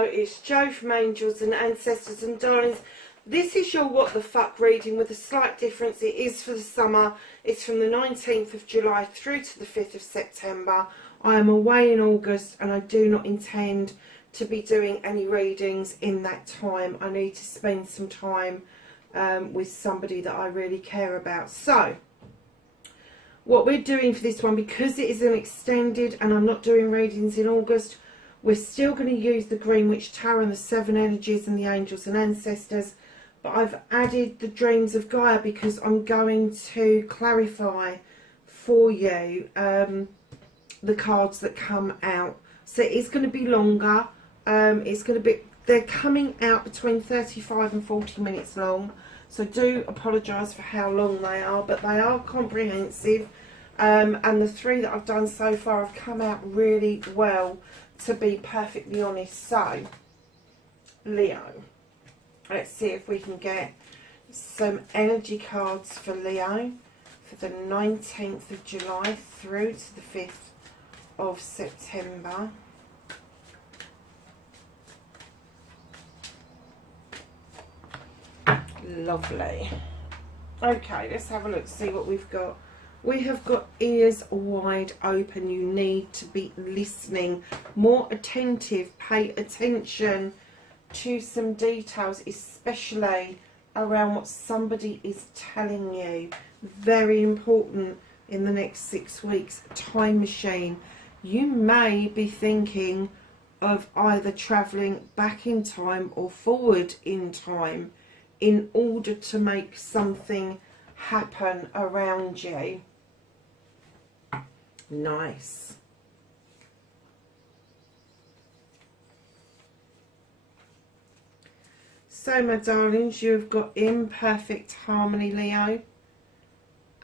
Leo, it's Jo from Angels and Ancestors and Darlings. This is your what the fuck reading with a slight difference. It is for the summer. It's from the 19th of July through to the 5th of September. I am away in August and I do not intend to be doing any readings in that time. I need to spend some time with somebody that I really care about. So, what we're doing for this one, because it is an extended and I'm not doing readings in August, we're still going to use the Green Witch Tarot and the 7 energies and the angels and ancestors, but I've added the dreams of Gaia because I'm going to clarify for you the cards that come out. So it's going to be longer. It's going to be, they're coming out between 35 and 40 minutes long. So do apologise for how long they are, but they are comprehensive. And the 3 that I've done so far have come out really well, to be perfectly honest. So, Leo, let's see if we can get some energy cards for Leo for the 19th of July through to the 5th of September. Lovely. Okay, let's have a look, see what we've got. We have got ears wide open. You need to be listening, more attentive, pay attention to some details, especially around what somebody is telling you. Very important in the next 6 weeks. Time machine. You may be thinking of either travelling back in time or forward in time in order to make something happen around you. Nice. So, my darlings, you've got imperfect harmony, Leo.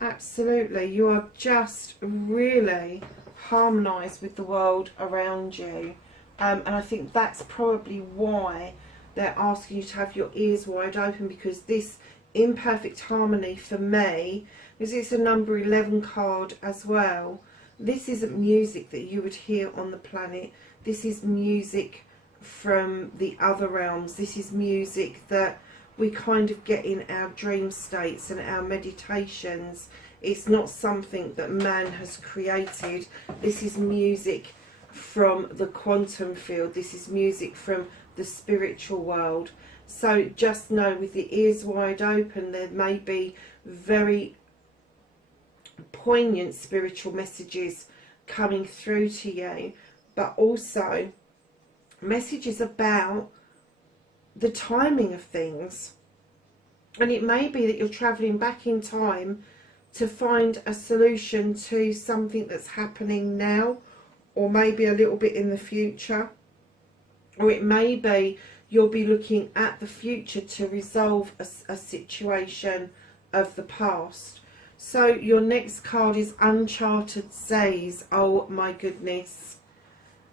Absolutely. You are just really harmonised with the world around you. And I think that's probably why they're asking you to have your ears wide open, because this imperfect harmony for me, because it's a number 11 card as well, this isn't music that you would hear on the planet. This is music from the other realms. This is music that we kind of get in our dream states and our meditations. It's not something that man has created. This is music from the quantum field. This is music from the spiritual world. So just know, with the ears wide open, there may be very poignant spiritual messages coming through to you, but also messages about the timing of things. And it may be that you're travelling back in time to find a solution to something that's happening now, or maybe a little bit in the future. Or it may be you'll be looking at the future to resolve a situation of the past. So your next card is Uncharted Seas. Oh my goodness.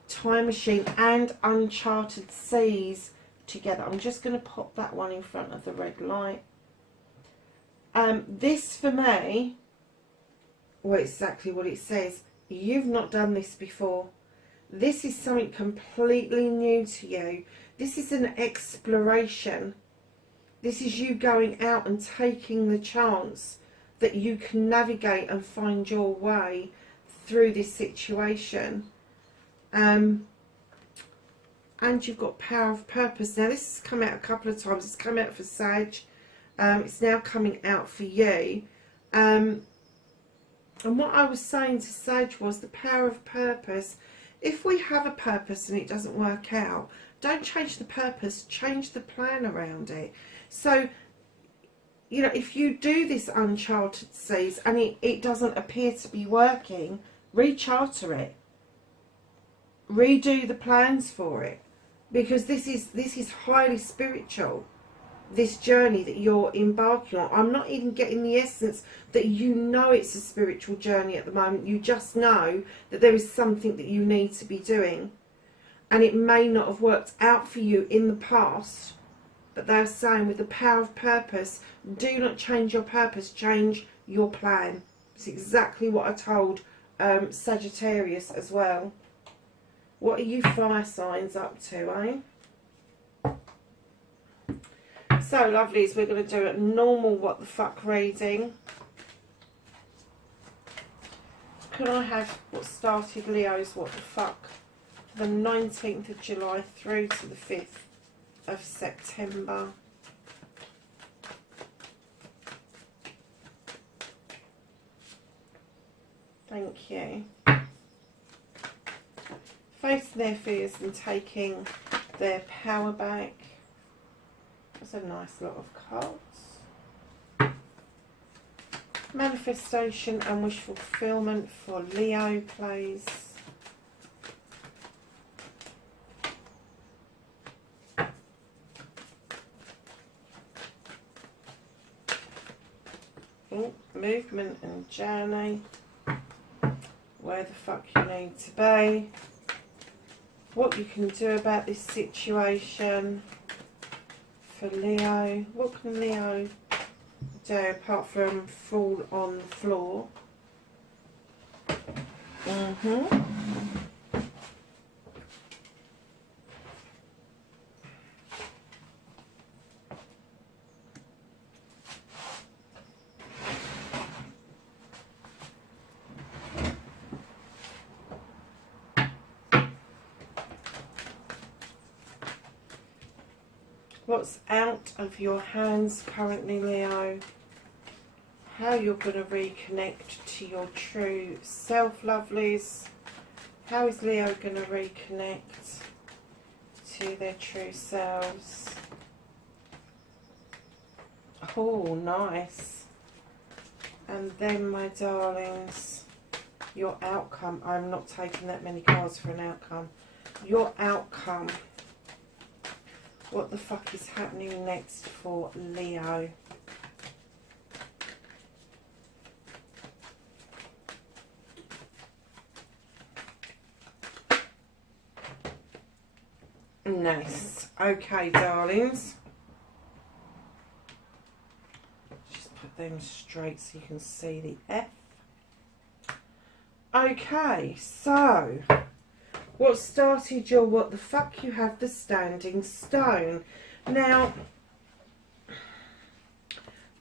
Time machine and Uncharted Seas together. I'm just going to pop that one in front of the red light. This for me, well, exactly what it says. You've not done this before. This is something completely new to you. This is an exploration. This is you going out and taking the chance that you can navigate and find your way through this situation. And you've got power of purpose. Now, this has come out a couple of times. It's come out for Sag. It's now coming out for you. And what I was saying to Sag was the power of purpose. If we have a purpose and it doesn't work out, don't change the purpose, change the plan around it. So, you know, if you do this Uncharted Seas and it doesn't appear to be working, recharter it. Redo the plans for it. Because this is highly spiritual, this journey that you're embarking on. I'm not even getting the essence that you know it's a spiritual journey at the moment. You just know that there is something that you need to be doing. And it may not have worked out for you in the past, but they're saying with the power of purpose, do not change your purpose, change your plan. It's exactly what I told Sagittarius as well. What are you fire signs up to, eh? So, lovelies, we're going to do a normal what the fuck reading. Can I have what started Leo's what the fuck? The 19th of July through to the 5th of September. Thank you. Facing their fears and taking their power back. That's a nice lot of cards. Manifestation and wish fulfillment for Leo, please. Oh, movement and journey. Where the fuck you need to be. What you can do about this situation for Leo. What can Leo do apart from fall on the floor? What's out of your hands currently, Leo? How you're going to reconnect to your true self, lovelies. How is Leo going to reconnect to their true selves? Oh, nice. And then, my darlings, your outcome. I'm not taking that many cards for an outcome. Your outcome. What the fuck is happening next for Leo? Nice. Okay, darlings. Just put them straight so you can see the F. Okay, so what started your what the fuck? You have the standing stone. Now,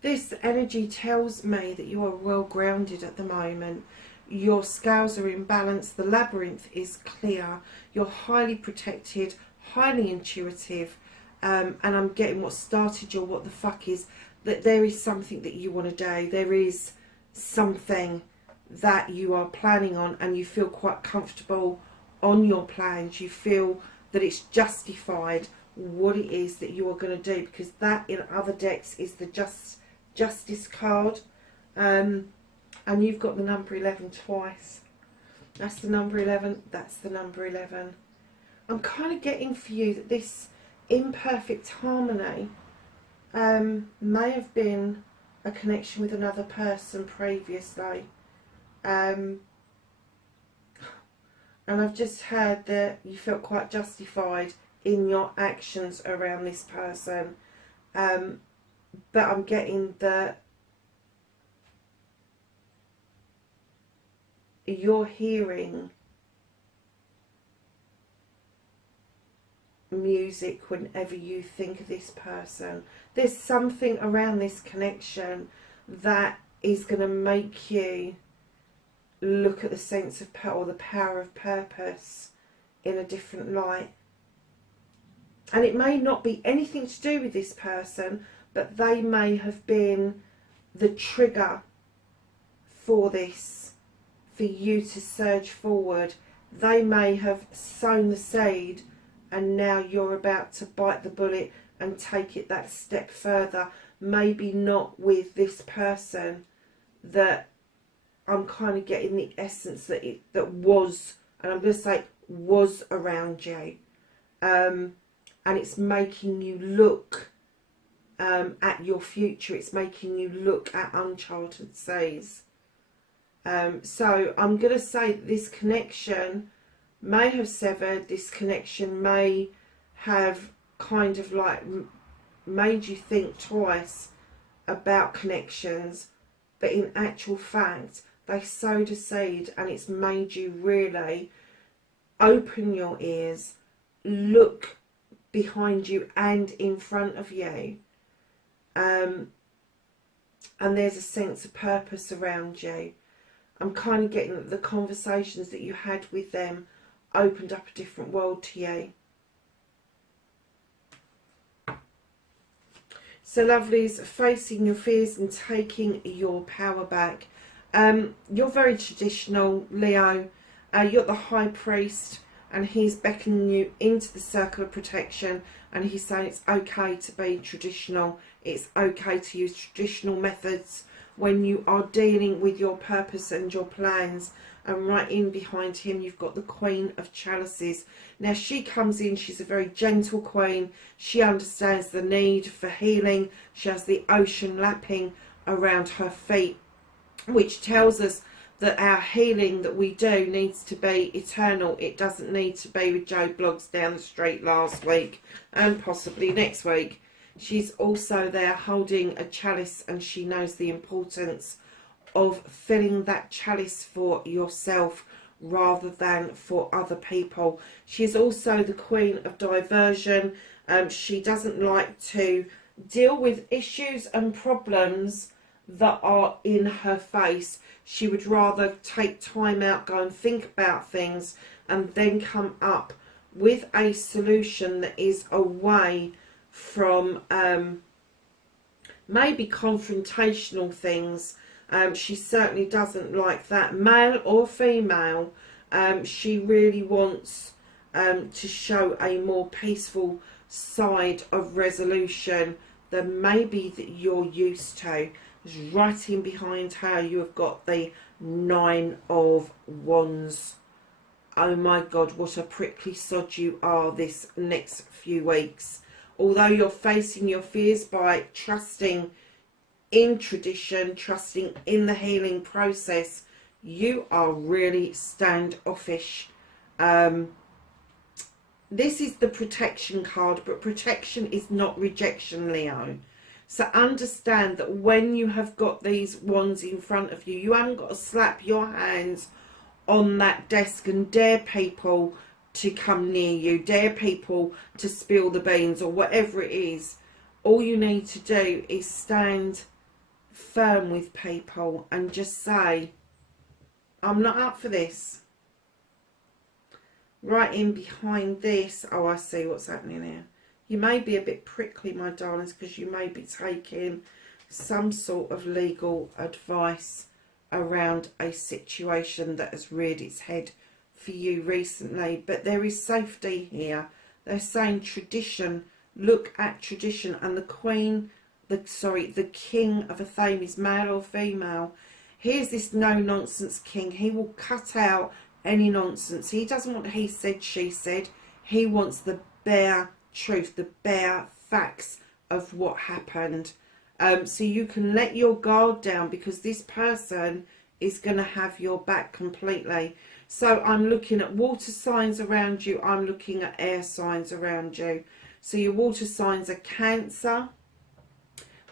this energy tells me that you are well grounded at the moment. Your scales are in balance. The labyrinth is clear. You're highly protected, highly intuitive. And I'm getting what started your what the fuck is that there is something that you want to do. There is something that you are planning on and you feel quite comfortable on your plans. You feel that it's justified what it is that you are going to do, because that in other decks is the justice card, and you've got the number 11 twice. That's the number 11, that's the number 11. I'm kind of getting for you that this imperfect harmony may have been a connection with another person previously, and I've just heard that you felt quite justified in your actions around this person. But I'm getting that you're hearing music whenever you think of this person. There's something around this connection that is going to make you look at the sense of power, or the power of purpose, in a different light. And it may not be anything to do with this person, but they may have been the trigger for this, for you to surge forward. They may have sown the seed and now you're about to bite the bullet and take it that step further. Maybe not with this person, that I'm kind of getting the essence that that was, and I'm going to say was around you. And it's making you look at your future. It's making you look at uncharted seas. So I'm going to say that this connection may have severed. This connection may have kind of like made you think twice about connections. But in actual fact, they sowed a seed and it's made you really open your ears, look behind you and in front of you, and there's a sense of purpose around you. I'm kind of getting that the conversations that you had with them opened up a different world to you. So lovelies, facing your fears and taking your power back. You're very traditional, Leo. You're the High Priest, and he's beckoning you into the circle of protection, and he's saying it's okay to be traditional. It's okay to use traditional methods when you are dealing with your purpose and your plans. And right in behind him, you've got the Queen of Chalices. Now, she comes in, she's a very gentle queen. She understands the need for healing. She has the ocean lapping around her feet, which tells us that our healing that we do needs to be eternal. It doesn't need to be with Joe Bloggs down the street last week and possibly next week. She's also there holding a chalice, and she knows the importance of filling that chalice for yourself rather than for other people. She's also the Queen of Diversion. She doesn't like to deal with issues and problems that are in her face. She would rather take time out, go and think about things, and then come up with a solution that is away from maybe confrontational things. She certainly doesn't like that, male or female. She really wants to show a more peaceful side of resolution than maybe that you're used to. Right in behind her, you have got the Nine of Wands. Oh my God, what a prickly sod you are this next few weeks. Although you're facing your fears by trusting in tradition, trusting in the healing process, you are really standoffish. This is the protection card, but protection is not rejection, Leo. So understand that when you have got these wands in front of you, you haven't got to slap your hands on that desk and dare people to come near you, dare people to spill the beans or whatever it is. All you need to do is stand firm with people and just say, I'm not up for this. Right in behind this, oh, I see what's happening here. You may be a bit prickly, my darlings, because you may be taking some sort of legal advice around a situation that has reared its head for you recently. But there is safety here. They're saying tradition, look at tradition. And the Queen, the King of a theme is male or female. Here's this no-nonsense king. He will cut out any nonsense. He doesn't want he said, she said. He wants the bare truth, the bare facts of what happened. So you can let your guard down, because this person is going to have your back completely. So I'm looking at water signs around you. I'm looking at air signs around you. So your water signs are Cancer,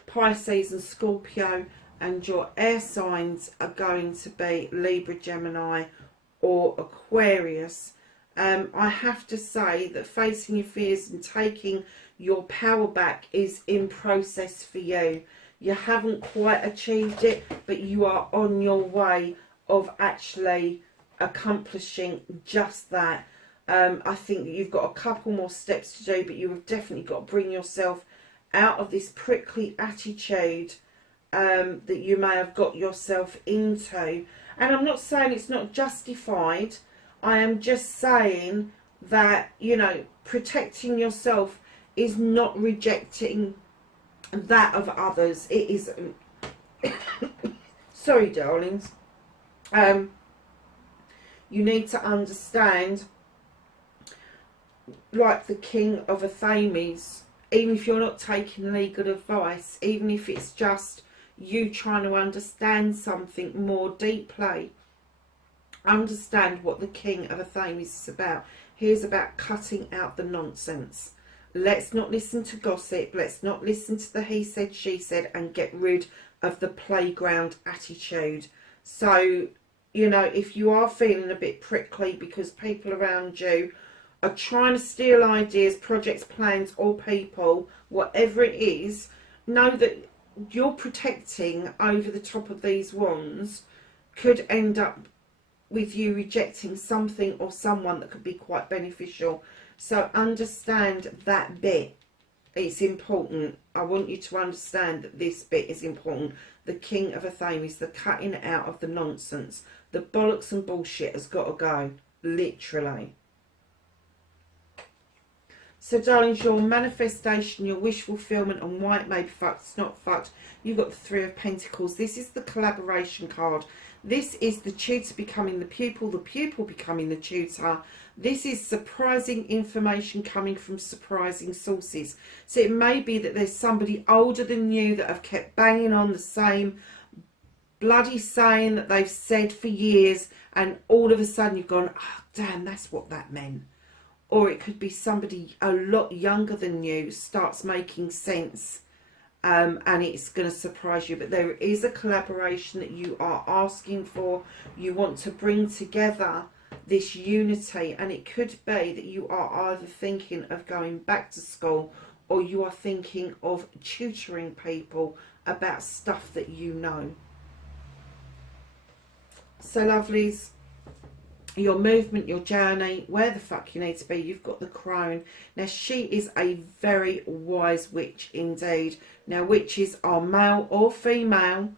Pisces and Scorpio, and your air signs are going to be Libra, Gemini or Aquarius. I have to say that facing your fears and taking your power back is in process for you. You haven't quite achieved it, but you are on your way of actually accomplishing just that. I think that you've got a couple more steps to do, but you have definitely got to bring yourself out of this prickly attitude that you may have got yourself into. And I'm not saying it's not justified. I am just saying that, you know, protecting yourself is not rejecting that of others. It is sorry, darlings. You need to understand, like the King of a Themis, even if you're not taking legal advice, even if it's just you trying to understand something more deeply, understand what the King of a Themis is about. He's about cutting out the nonsense. Let's not listen to gossip. Let's not listen to the he said, she said, and get rid of the playground attitude. So, you know, if you are feeling a bit prickly because people around you are trying to steal ideas, projects, plans, or people, whatever it is, know that you're protecting over the top of these wands could end up with you rejecting something or someone that could be quite beneficial. So understand that bit. It's important. I want you to understand that this bit is important. The King of Athenes, the cutting out of the nonsense. The bollocks and bullshit has got to go. Literally. So, darlings, your manifestation, your wish fulfillment, and why it may be fucked, it's not fucked. You've got the Three of Pentacles. This is the collaboration card. This is the tutor becoming the pupil becoming the tutor. This is surprising information coming from surprising sources. So it may be that there's somebody older than you that have kept banging on the same bloody saying that they've said for years, and all of a sudden you've gone, oh, damn, that's what that meant. Or it could be somebody a lot younger than you starts making sense, and it's going to surprise you. But there is a collaboration that you are asking for. You want to bring together this unity, and it could be that you are either thinking of going back to school, or you are thinking of tutoring people about stuff that you know. So, lovelies, your movement, your journey, where the fuck you need to be, you've got the Crone. Now, she is a very wise witch indeed. Now, witches are male or female.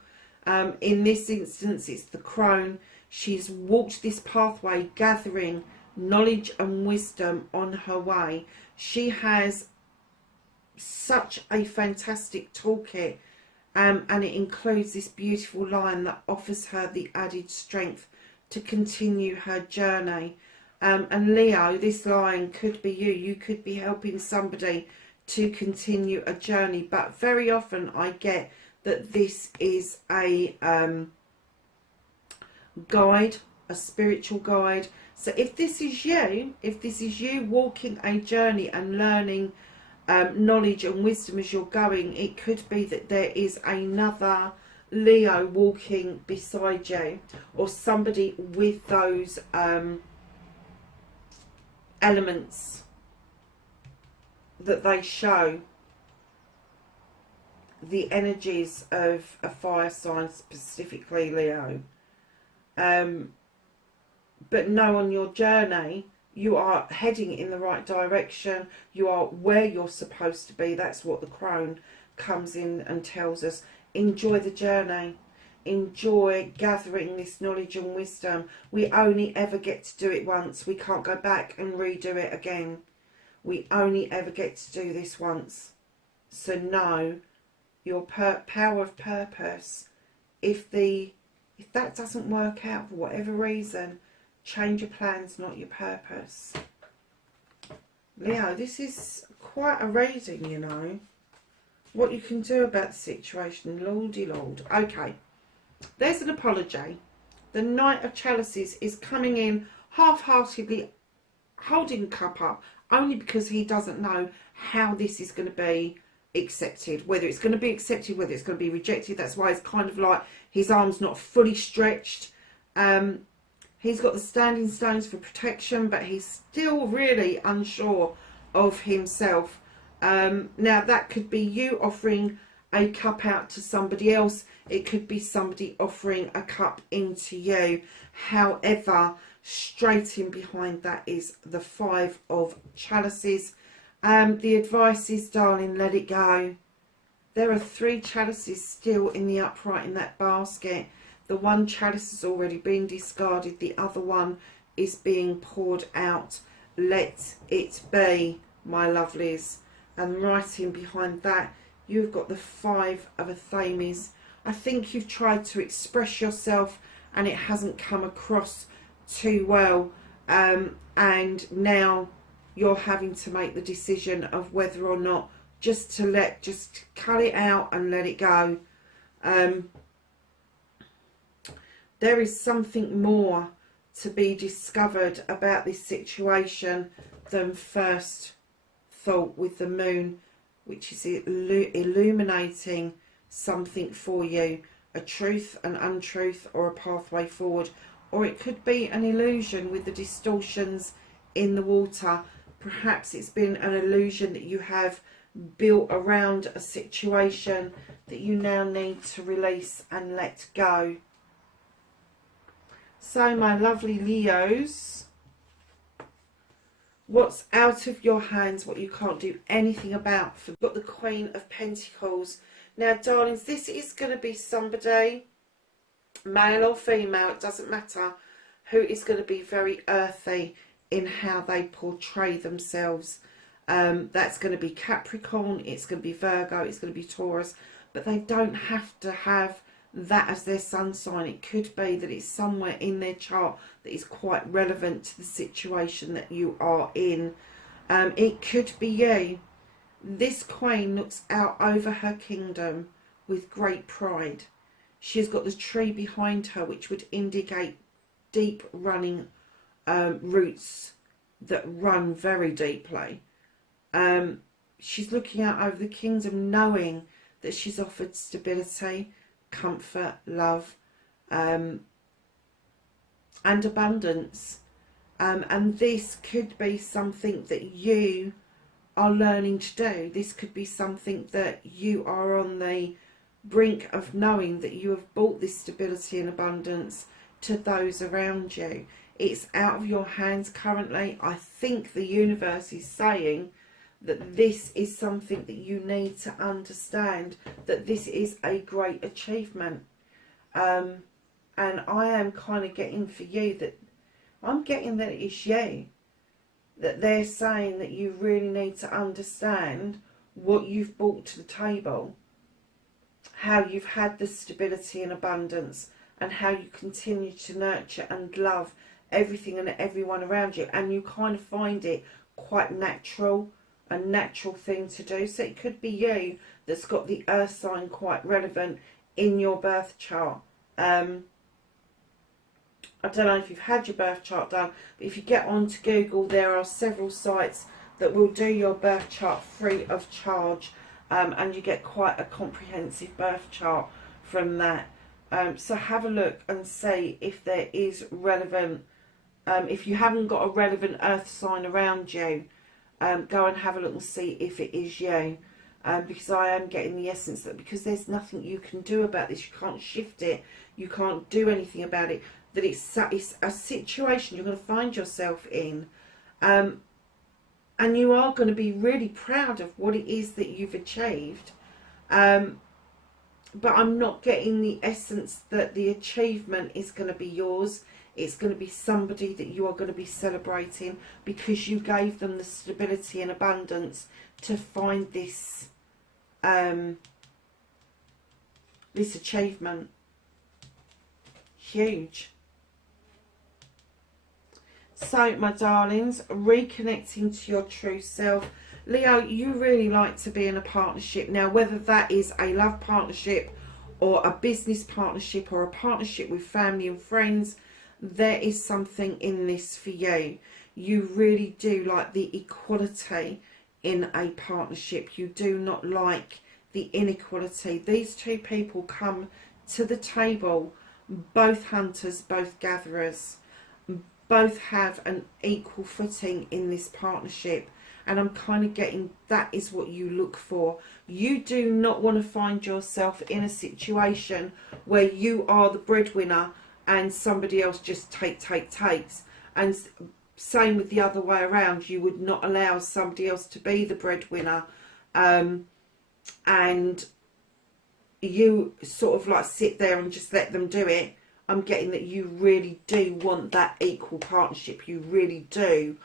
In this instance, it's the Crone. She's walked this pathway gathering knowledge and wisdom on her way. She has such a fantastic toolkit, and it includes this beautiful line that offers her the added strength to continue her journey. And Leo, this line could be you. You could be helping somebody to continue a journey. But very often I get that this is a guide, a spiritual guide. So if this is you walking a journey and learning knowledge and wisdom as you're going, it could be that there is another Leo walking beside you, or somebody with those elements that they show, the energies of a fire sign, specifically Leo. But know on your journey you are heading in the right direction. You are where you're supposed to be. That's what the Crone comes in and tells us. Enjoy the journey. Enjoy gathering this knowledge and wisdom. We only ever get to do it once. We can't go back and redo it again. We only ever get to do this once. So know your power of purpose. If that doesn't work out for whatever reason, change your plans, not your purpose. Leo, this is quite a reading, you know. What you can do about the situation, lordy lord. Okay, there's an apology. The Knight of Chalices is coming in half-heartedly holding cup up, only because he doesn't know how this is going to be accepted, whether it's going to be accepted, whether it's going to be rejected. That's why it's kind of like his arm's not fully stretched. He's got the standing stones for protection, but he's still really unsure of himself. Now, that could be you offering a cup out to somebody else. It could be somebody offering a cup into you. However, straight in behind that is the Five of Chalices. The advice is, darling, let it go. There are 3 chalices still in the upright in that basket. The one chalice has already been discarded. The other one is being poured out. Let it be, my lovelies. And right in behind that, you've got the Five of Athenes. I think you've tried to express yourself and it hasn't come across too well. And now you're having to make the decision of whether or not just cut it out and let it go. There is something more to be discovered about this situation than first thought, with the moon, which is illuminating something for you, a truth, an untruth, or a pathway forward. Or it could be an illusion with the distortions in the water. Perhaps it's been an illusion that you have built around a situation that you now need to release and let go. So my lovely Leos, what's out of your hands, what you can't do anything about. You've got the Queen of Pentacles. Now, darlings, this is going to be somebody, male or female, it doesn't matter, who is going to be very earthy in how they portray themselves. That's going to be Capricorn, it's going to be Virgo, it's going to be Taurus, but they don't have to have that as their sun sign. It could be that it's somewhere in their chart that is quite relevant to the situation that you are in. It could be you. This queen looks out over her kingdom with great pride. She's got the tree behind her, which would indicate deep running roots that run very deeply. She's looking out over the kingdom knowing that she's offered stability, comfort, love, and abundance. And this could be something that you are learning to do. This could be something that you are on the brink of knowing that you have brought this stability and abundance to those around you. It's out of your hands currently. I think the universe is saying that this is something that you need to understand, that this is a great achievement. And I am kind of getting for you that I'm getting that it's you. That they're saying that you really need to understand what you've brought to the table, how you've had the stability and abundance, and how you continue to nurture and love everything and everyone around you, and you kind of find it quite natural, a natural thing to do. So it could be you that's got the earth sign quite relevant in your birth chart. I don't know if you've had your birth chart done, but if you get onto Google, there are several sites that will do your birth chart free of charge, and you get quite a comprehensive birth chart from that. So have a look and see if there is relevant, if you haven't got a relevant earth sign around you, go and have a look and see if it is you. Because I am getting the essence that because there's nothing you can do about this, you can't shift it, you can't do anything about it, that it's a situation you're going to find yourself in, and you are going to be really proud of what it is that you've achieved, but I'm not getting the essence that the achievement is going to be yours. It's going to be somebody that you are going to be celebrating because you gave them the stability and abundance to find this this achievement. Huge. So, my darlings, reconnecting to your true self. Leo, you really like to be in a partnership. Now, whether that is a love partnership or a business partnership or a partnership with family and friends, there is something in this for you. You really do like the equality in a partnership. You do not like the inequality. These two people come to the table, both hunters, both gatherers, both have an equal footing in this partnership, and I'm kind of getting that is what you look for. You do not want to find yourself in a situation where you are the breadwinner and somebody else just takes, and same with the other way around. You would not allow somebody else to be the breadwinner, and you sort of like sit there and just let them do it. I'm getting that you really do want that equal partnership. You really do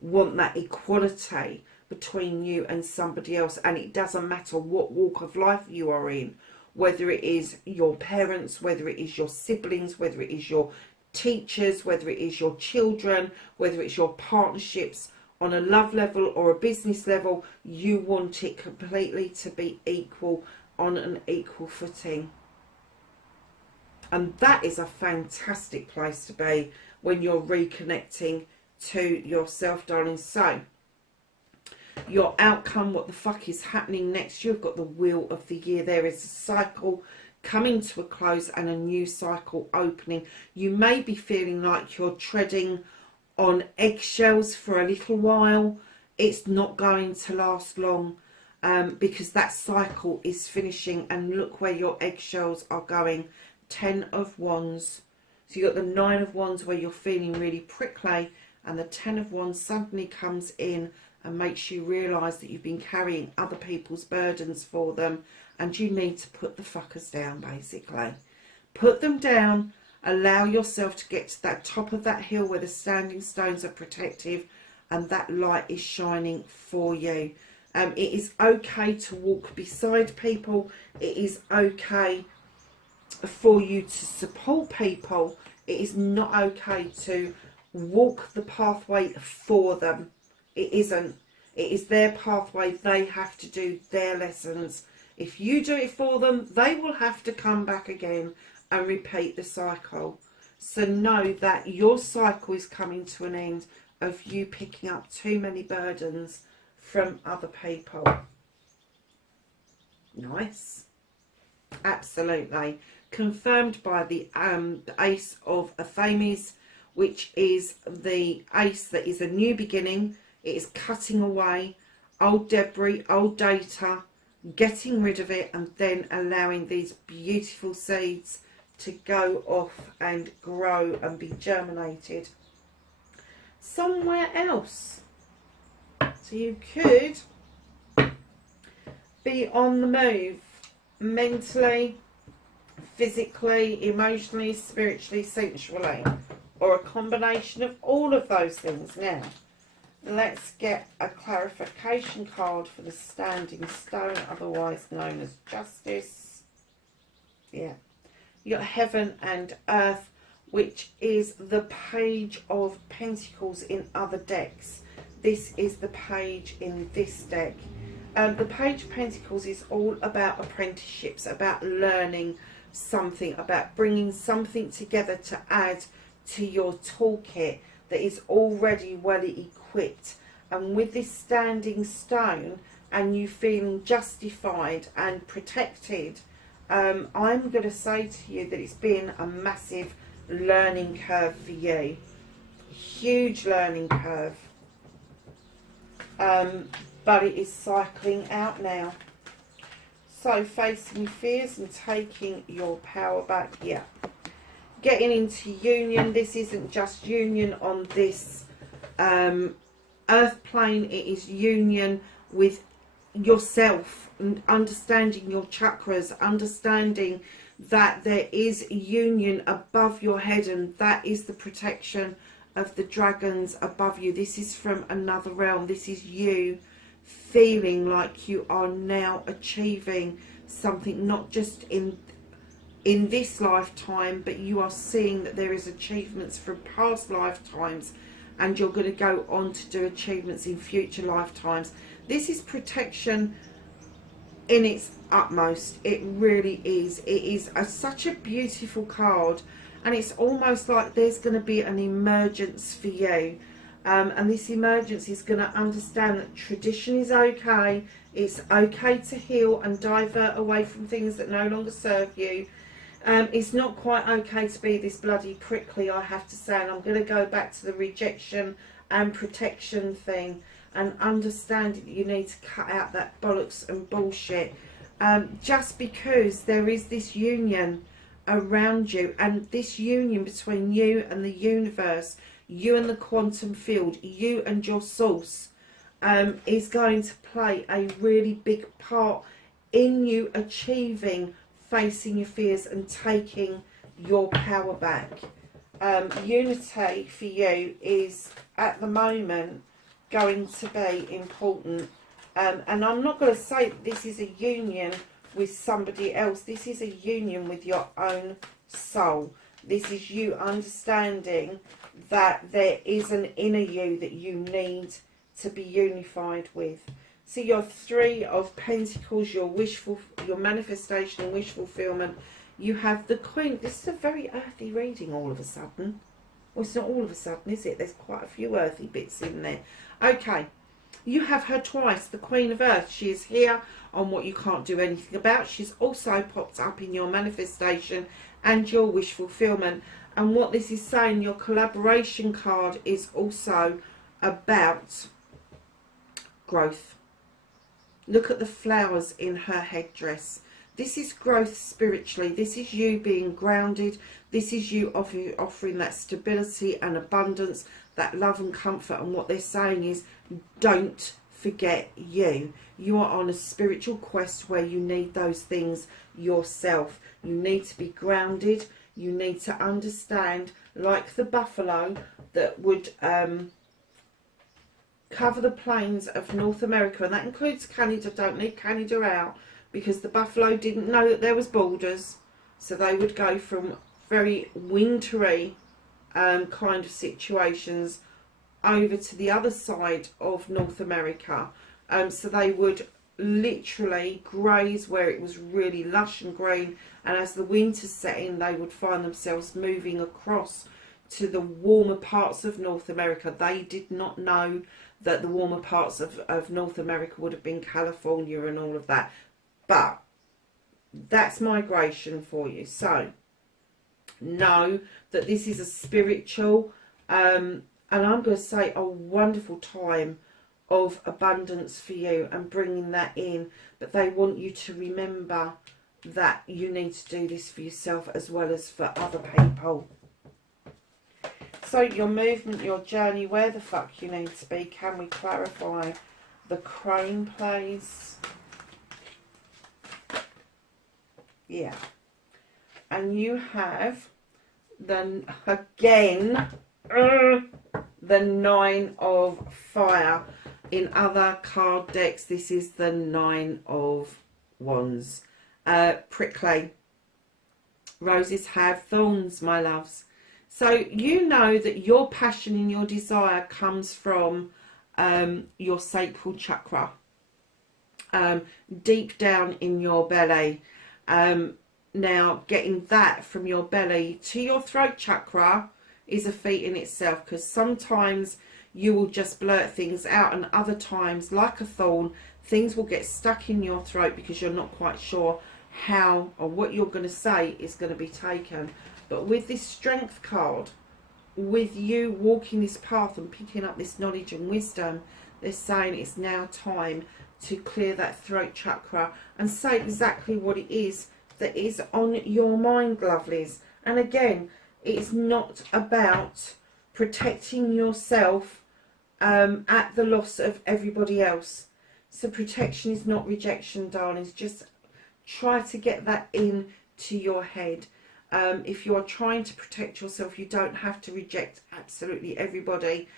want that equality between you and somebody else. And it doesn't matter what walk of life you are in, whether it is your parents, whether it is your siblings, whether it is your teachers, whether it is your children, whether it's your partnerships on a love level or a business level. You want it completely to be equal, on an equal footing. And that is a fantastic place to be when you're reconnecting to yourself, darling. So, your outcome, what the fuck is happening next? You've got the wheel of the year. There is a cycle coming to a close and a new cycle opening. You may be feeling like you're treading on eggshells for a little while. It's not going to last long. because that cycle is finishing. And look where your eggshells are going. 10 of Wands. So you've got the 9 of Wands where you're feeling really prickly, and the 10 of Wands suddenly comes in and makes you realise that you've been carrying other people's burdens for them, and you need to put the fuckers down, basically. Put them down, allow yourself to get to that top of that hill where the standing stones are protective and that light is shining for you. It is okay to walk beside people. It is okay for you to support people. It is not okay to walk the pathway for them. It isn't. It is their pathway. They have to do their lessons. If you do it for them, they will have to come back again and repeat the cycle. So know that your cycle is coming to an end of you picking up too many burdens from other people. Nice. Absolutely. Confirmed by the Ace of Athames, which is the ace that is a new beginning. It is cutting away old debris, old data, getting rid of it, and then allowing these beautiful seeds to go off and grow and be germinated somewhere else. So you could be on the move mentally, physically, emotionally, spiritually, sensually, or a combination of all of those things. Now, let's get a clarification card for the standing stone, otherwise known as justice. Yeah. You got Heaven and Earth, which is the Page of Pentacles in other decks. This is the page in this deck. The Page of Pentacles is all about apprenticeships, about learning something, about bringing something together to add to your toolkit that is already well equipped. And with this standing stone and you feeling justified and protected, I'm going to say to you that it's been a massive learning curve for you. Huge learning curve. But it is cycling out now. So facing your fears and taking your power back. Yeah. Getting into union. This isn't just union on this earth plane. It is union with yourself, and understanding your chakras, understanding that there is union above your head, and that is the protection of the dragons above you. This is from another realm. This is you feeling like you are now achieving something, not just in this lifetime, but you are seeing that there is achievements from past lifetimes, and you're going to go on to do achievements in future lifetimes. This is protection in its utmost. It really is. It is such a beautiful card, and it's almost like there's going to be an emergence for you. And this emergence is going to understand that tradition is okay. It's okay to heal and divert away from things that no longer serve you. It's not quite okay to be this bloody prickly, I have to say. And I'm going to go back to the rejection and protection thing, and understand that you need to cut out that bollocks and bullshit. Just because there is this union around you, and this union between you and the universe, you and the quantum field, you and your source, is going to play a really big part in you achieving, facing your fears and taking your power back. Unity for you is at the moment going to be important, and I'm not going to say that this is a union with somebody else. This is a union with your own soul. This is you understanding that there is an inner you that you need to be unified with. So your Three of Pentacles, your manifestation and wish fulfillment. You have the Queen. This is a very earthy reading all of a sudden. Well, it's not all of a sudden, is it? There's quite a few earthy bits in there. Okay, you have her twice, the Queen of Earth. She is here on what you can't do anything about. She's also popped up in your manifestation and your wish fulfillment. And what this is saying, your collaboration card is also about growth. Look at the flowers in her headdress. This is growth spiritually. This is you being grounded. This is you offering that stability and abundance, that love and comfort. And what they're saying is, don't forget you. You are on a spiritual quest where you need those things yourself. You need to be grounded. You need to understand, like the buffalo that would cover the plains of North America, and that includes Canada. Don't leave Canada out, because the buffalo didn't know that there was borders, so they would go from very wintry kind of situations over to the other side of North America. So they would literally graze where it was really lush and green, and as the winter set in, they would find themselves moving across to the warmer parts of North America. They did not know that the warmer parts of North America would have been California and all of that. But that's migration for you. So know that this is a spiritual and I'm going to say a wonderful time of abundance for you and bringing that in. But they want you to remember that you need to do this for yourself as well as for other people. So your movement, your journey, where the fuck you need to be. Can we clarify the crane, please? Yeah. And you have then again the Nine of Fire. In other card decks, this is the Nine of Wands. Prickly. Roses have thorns, my loves. So you know that your passion and your desire comes from your sacral chakra, deep down in your belly. Now, getting that from your belly to your throat chakra is a feat in itself, because sometimes you will just blurt things out, and other times, like a thorn, things will get stuck in your throat because you're not quite sure how or what you're going to say is going to be taken. But with this Strength card, with you walking this path and picking up this knowledge and wisdom, they're saying it's now time to clear that throat chakra and say exactly what it is that is on your mind, lovelies. And again, it's not about protecting yourself at the loss of everybody else. So protection is not rejection, darlings. Just try to get that in to your head. If you are trying to protect yourself, you don't have to reject absolutely everybody.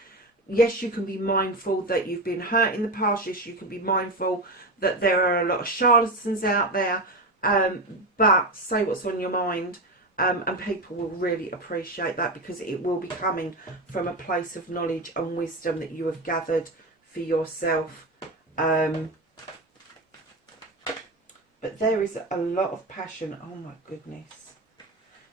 Yes, you can be mindful that you've been hurt in the past. Yes, you can be mindful that there are a lot of charlatans out there. But say what's on your mind, and people will really appreciate that, because it will be coming from a place of knowledge and wisdom that you have gathered for yourself. But there is a lot of passion. Oh my goodness.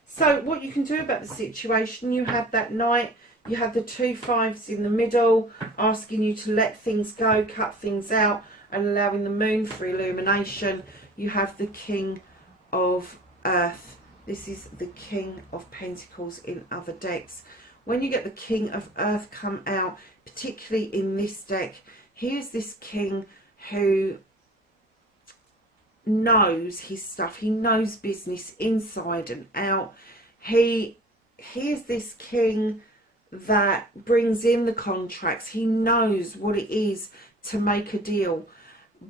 So what you can do about the situation, you had that Knight, you had the 2 5s in the middle, asking you to let things go, cut things out, and allowing the Moon for illumination. You have the King of Earth. This is the King of Pentacles in other decks. When you get the King of Earth come out, particularly in this deck, here's this king who knows his stuff. He knows business inside and out. He is this king that brings in the contracts. He knows what it is to make a deal,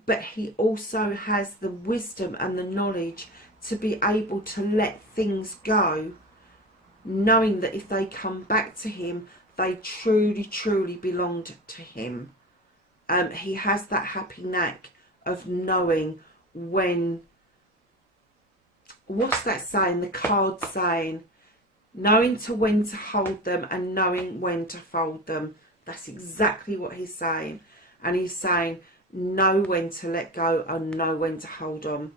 but he also has the wisdom and the knowledge to be able to let things go, knowing that if they come back to him, they truly belonged to him. He has that happy knack of knowing when, what's that saying, the card saying, knowing when to hold them and knowing when to fold them. That's exactly what he's saying. And he's saying, know when to let go and know when to hold on.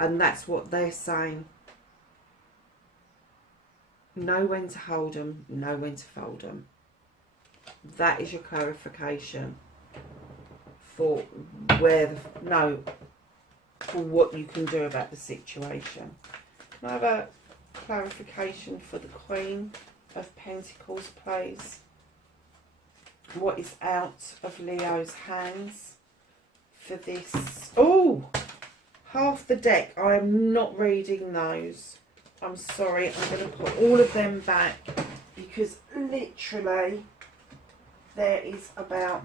And that's what they're saying. Know when to hold them, know when to fold them. That is your clarification for where for what you can do about the situation. Can I have a clarification for the Queen of Pentacles, please? What is out of Leo's hands for this. Oh, half the deck. I am not reading those. I'm sorry. I'm going to put all of them back because literally there is about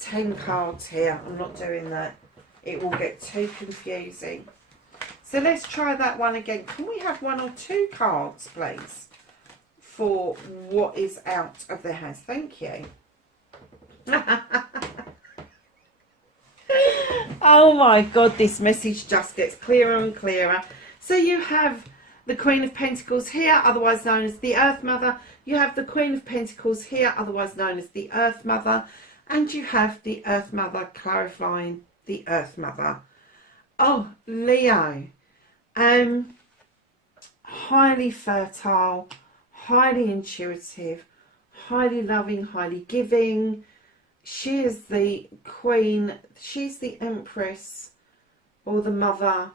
10 cards here. I'm not doing that. It will get too confusing. So let's try that one again. Can we have 1 or 2 cards, please, for what is out of their hands? Thank you. Oh my God, this message just gets clearer and clearer. So you have the Queen of Pentacles here, otherwise known as the Earth Mother. You have the Queen of Pentacles here, otherwise known as the Earth Mother. And you have the Earth Mother clarifying the Earth Mother. Oh, Leo. Highly fertile, highly intuitive, highly loving, highly giving. She is the queen. She's the empress or the mother.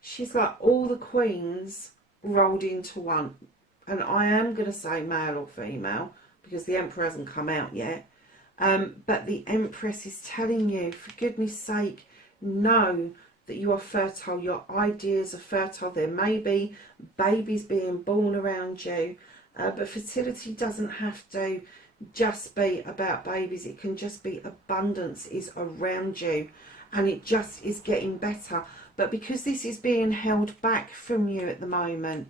She's like all the queens rolled into one. And I am going to say male or female because the emperor hasn't come out yet. But the empress is telling you, for goodness sake, know that you are fertile. Your ideas are fertile. There may be babies being born around you. But fertility doesn't have to just be about babies. It can just be abundance is around you. And it just is getting better. But because this is being held back from you at the moment,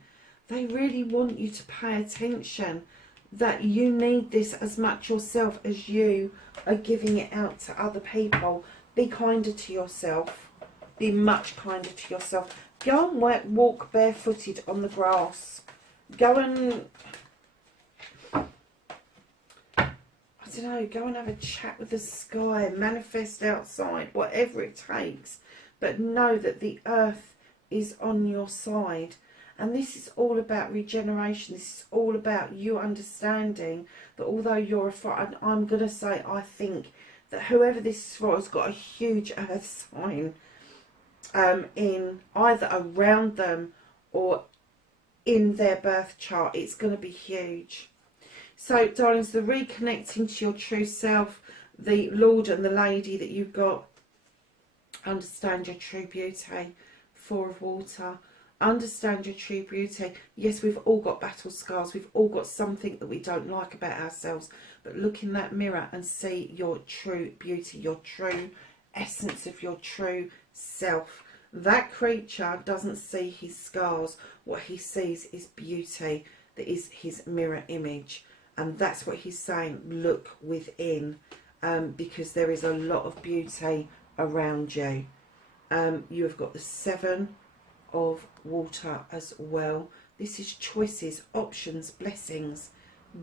they really want you to pay attention. That you need this as much yourself as you are giving it out to other people. Be kinder to yourself. Be much kinder to yourself. Go and walk barefooted on the grass. Go and, I don't know, go and have a chat with the sky. Manifest outside, whatever it takes. But know that the earth is on your side. And this is all about regeneration. This is all about you understanding that although you're a fire, and I'm going to say, I think that whoever this is for has got a huge earth sign in either around them or in their birth chart. It's going to be huge. So, darlings, the reconnecting to your true self, the Lord and the Lady that you've got, understand your true beauty. 4 of Water. Understand your true beauty. Yes, we've all got battle scars. We've all got something that we don't like about ourselves. But look in that mirror and see your true beauty, your true essence of your true self. That creature doesn't see his scars. What he sees is beauty. That is his mirror image. And that's what he's saying. Look within. Because there is a lot of beauty around you. You have got the 7 of Water as well. This is choices, options, blessings.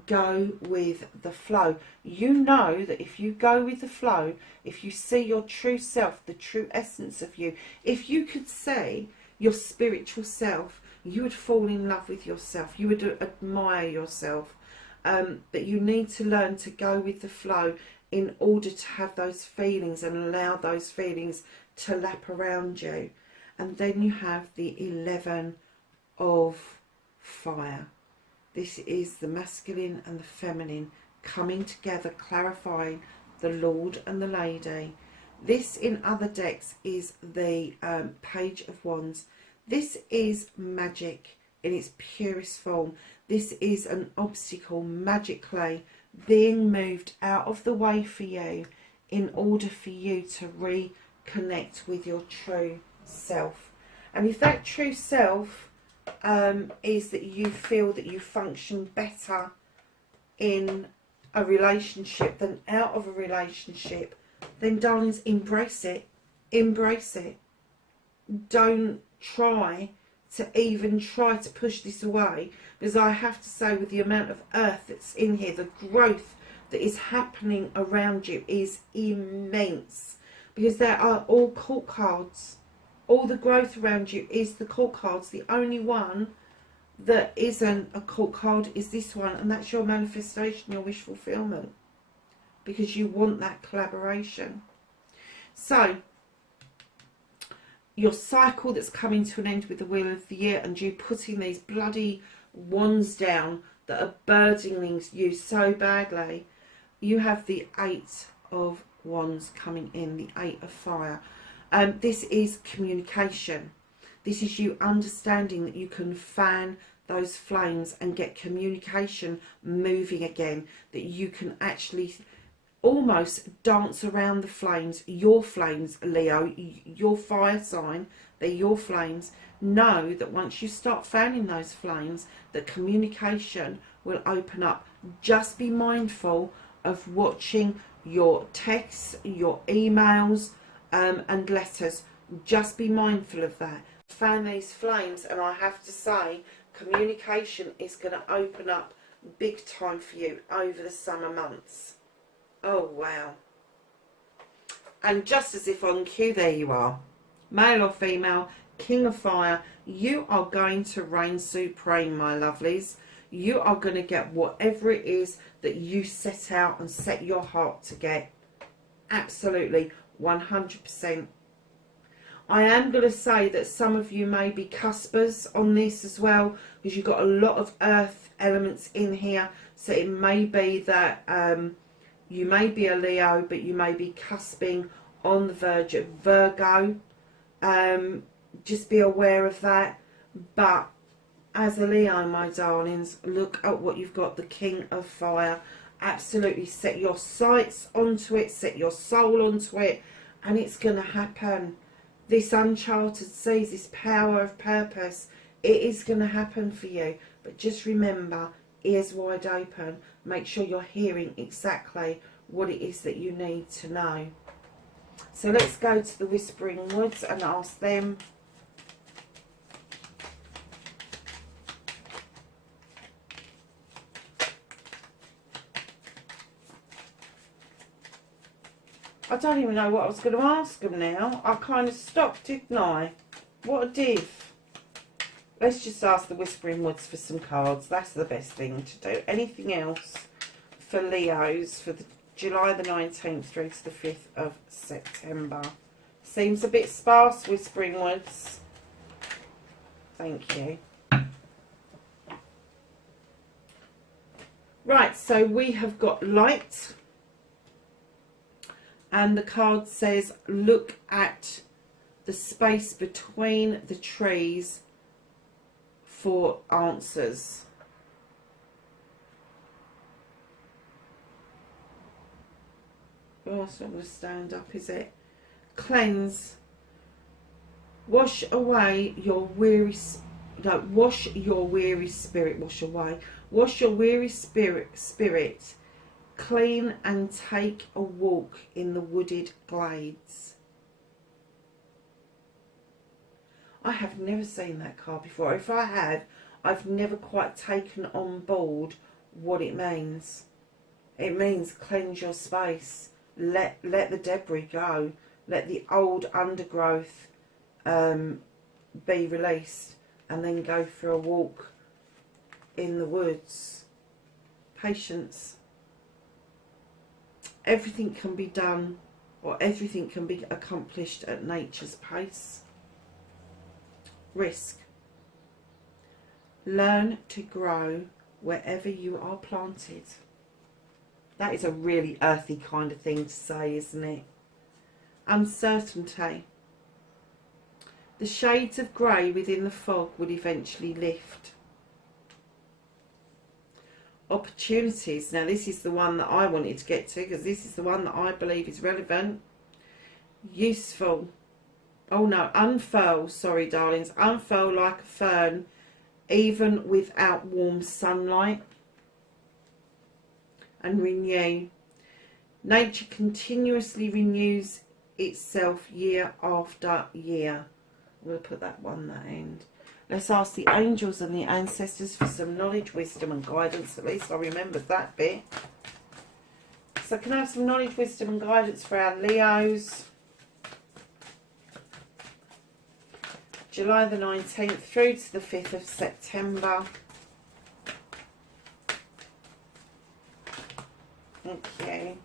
Go with the flow. You know that if you go with the flow, if you see your true self, the true essence of you, if you could see your spiritual self, you would fall in love with yourself. You would admire yourself. But you need to learn to go with the flow in order to have those feelings and allow those feelings to lap around you. And then you have the 11 of Fire. This is the masculine and the feminine coming together, clarifying the Lord and the Lady. This in other decks is the Page of Wands. This is magic in its purest form. This is an obstacle magically being moved out of the way for you in order for you to reconnect with your true self. And if that true self is that you feel that you function better in a relationship than out of a relationship, then darlings, embrace it. Embrace it. Don't try to push this away, because I have to say, with the amount of earth that's in here, the growth that is happening around you is immense, because there are all court cards. All the growth around you is the court cards. The only one that isn't a court card is this one, and that's your manifestation, your wish fulfillment, because you want that collaboration. So your cycle that's coming to an end with the Wheel of the Year, and you putting these bloody wands down that are burdening you so badly. You have the 8 of Wands coming in, the 8 of Fire. This is communication. This is you understanding that you can fan those flames and get communication moving again, that you can actually almost dance around the flames, your flames, Leo, your fire sign, they're your flames. Know that once you start fanning those flames, that communication will open up. Just be mindful of watching your texts, your emails, and letters. Just be mindful of that. Fan these flames, and I have to say, communication is going to open up big time for you over the summer months. Oh wow. And just as if on cue, there you are. Male or female, King of Fire, you are going to reign supreme, my lovelies. You are going to get whatever it is that you set out and set your heart to get. Absolutely, 100%. I am going to say that some of you may be cuspers on this as well, because you've got a lot of earth elements in here. So it may be that you may be a Leo, but you may be cusping on the verge of Virgo. Just be aware of that. But as a Leo, my darlings, look at what you've got, the King of Fire. Absolutely set your sights onto it, set your soul onto it, and it's going to happen. This uncharted seas, this power of purpose, it is going to happen for you. But just remember, ears wide open. Make sure you're hearing exactly what it is that you need to know. So let's go to the Whispering Woods and ask them. I don't even know what I was going to ask them now. I kind of stopped, didn't I? What a div. Let's just ask the Whispering Woods for some cards. That's the best thing to do. Anything else for Leos for the July the 19th through to the 5th of September? Seems a bit sparse, Whispering Woods. Thank you. Right, so we have got light. And the card says, look at the space between the trees for answers. Oh, it's not going to stand up, is it? Cleanse. Wash away your weary... No, wash your weary spirit. Wash away. Wash your weary spirit. Clean and take a walk in the wooded glades. I have never seen that card before. If I have, I've never quite taken on board what it means. It means cleanse your space. Let the debris go. Let the old undergrowth be released, and then go for a walk in the woods. Patience. Everything can be done, or everything can be accomplished at nature's pace. Risk. Learn to grow wherever you are planted. That is a really earthy kind of thing to say, isn't it? Uncertainty. The shades of grey within the fog will eventually lift. Opportunities. Now this is the one that I wanted to get to, because this is the one that I believe is relevant. Useful. Oh no, unfurl, sorry darlings, unfurl like a fern, even without warm sunlight. And renew. Nature continuously renews itself year after year. I'm going to put that one that end. Let's ask the angels and the ancestors for some knowledge, wisdom and guidance. At least I remembered that bit. So can I have some knowledge, wisdom and guidance for our Leos? July the 19th through to the 5th of September. Okay.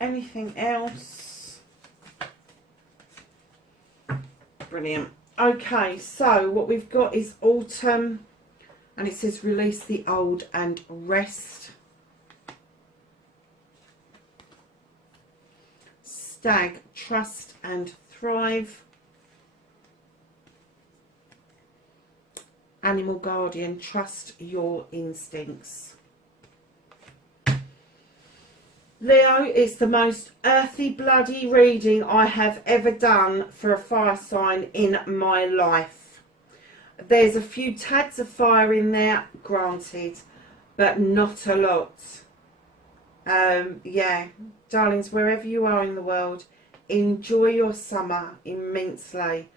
Anything else? Brilliant. Okay, so what we've got is autumn, And it says release the old and rest. Stag, trust and thrive. Animal guardian, trust your instincts. Leo, it's the most earthy, bloody reading I have ever done for a fire sign in my life. There's a few tads of fire in there, granted, but not a lot. Yeah, darlings, wherever you are in the world, enjoy your summer immensely,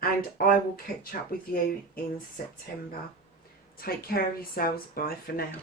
and I will catch up with you in September. Take care of yourselves. Bye for now.